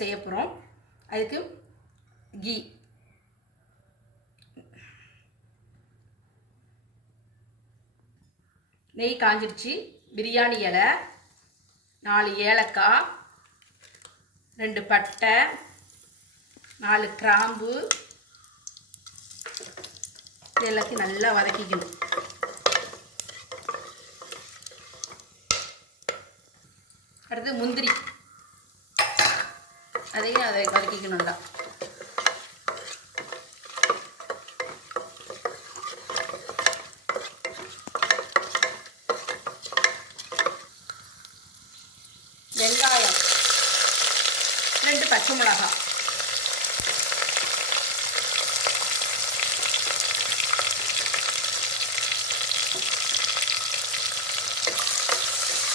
Rice செய்ய போகிறோம். அதுக்கு கீ, நெய் காஞ்சிருச்சு. பிரியாணி இலை, 4 ஏலக்காய், 2 பட்டை, 4 கிராம்பு, இது எல்லாத்தையும் நல்லா வதக்கிக்கணும். அடுத்து முந்திரி, அதையும் அதை வதக்கிக்கணும் தான். வெங்காயம், 2 பச்சை மிளகாய்,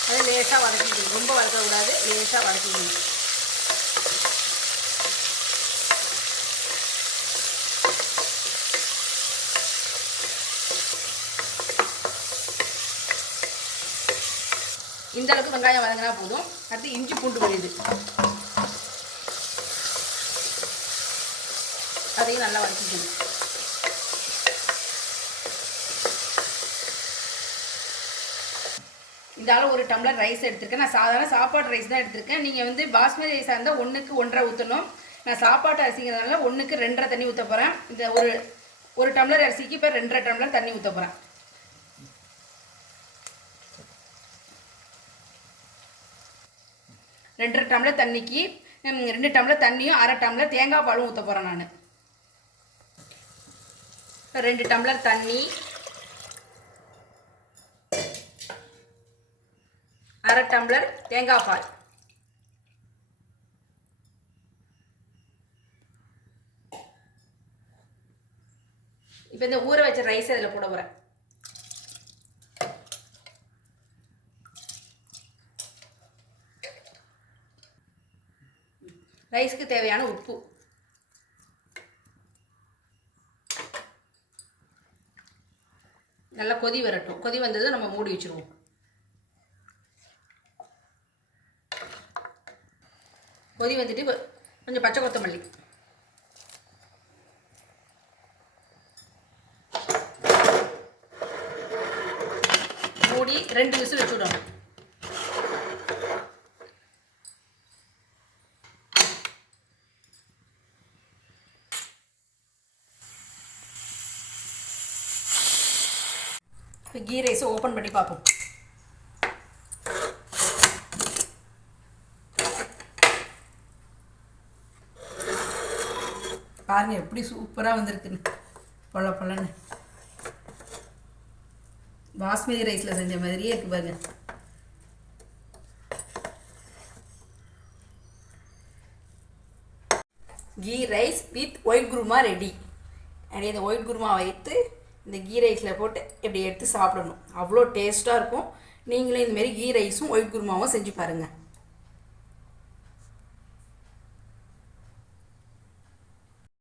அதை லேசாக வதக்கிக்கணும். ரொம்ப வதக்கக்கூடாது, லேசாக வதக்கிக்கணும். இந்த அளவுக்கு வெங்காயம் வதங்கினா போதும். அடுத்து இஞ்சி பூண்டு விழுது, அதையும் நல்லா வதக்கிக்கணும். இந்த அளவு 1 டம்ளர் ரைஸ் எடுத்திருக்கேன். நான் சாதாரண சாப்பாட்டு ரைஸ் தான் எடுத்திருக்கேன். நீங்கள் வந்து பாஸ்மதி ரைஸாக இருந்தால் 1க்கு 1.5 ஊற்றணும். நான் சாப்பாட்டு அரிசிங்கிறதுனால 1க்கு 2.5 தண்ணி ஊற்ற போகிறேன். இந்த ஒரு டம்ளர் அரிசிக்கு இப்போ 2.5 டம்ளர் தண்ணி ஊற்ற போகிறேன். 2.5 டம்ளர் தண்ணிக்கு 2 டம்ளர் தண்ணியும் 1/2 டம்ளர் தேங்காய் பாலும் ஊற்ற போகிறேன். நான் 2 டம்ளர் தண்ணி, 1/2 டம்ளர் தேங்காய் பால். இப்போ இந்த ஊற வச்ச ரைஸ் அதில் போட போகிறேன். ரைஸ்க்கு தேவையான உப்பு, நல்லா கொதி வரட்டும். கொதி வந்தது நம்ம மூடி வச்சுருவோம். கொதி வந்துட்டு கொஞ்சம் பச்சை கொத்தமல்லி, மூடி 2 விசில் வச்சு விடணும். இப்போ கீ ரைஸை ஓப்பன் பண்ணி பார்ப்போம். பாருங்கள் எப்படி சூப்பராக வந்திருக்குன்னு, பொல பொலன்னு. பாஸ்மதி ரைஸில் செஞ்ச மாதிரியே இருக்குது பாருங்க. Ghee rice with white kurma ready. அப்படியே இந்த ஒயிட் குருமாவை எடுத்து இந்த கீ ரைஸில் போட்டு இப்படி எடுத்து சாப்பிடணும். அவ்வளோ டேஸ்ட்டாக இருக்கும். நீங்களே இந்தமாரி கீ ரைஸும் ஒயிட் குருமாவும் செஞ்சு பாருங்கள்.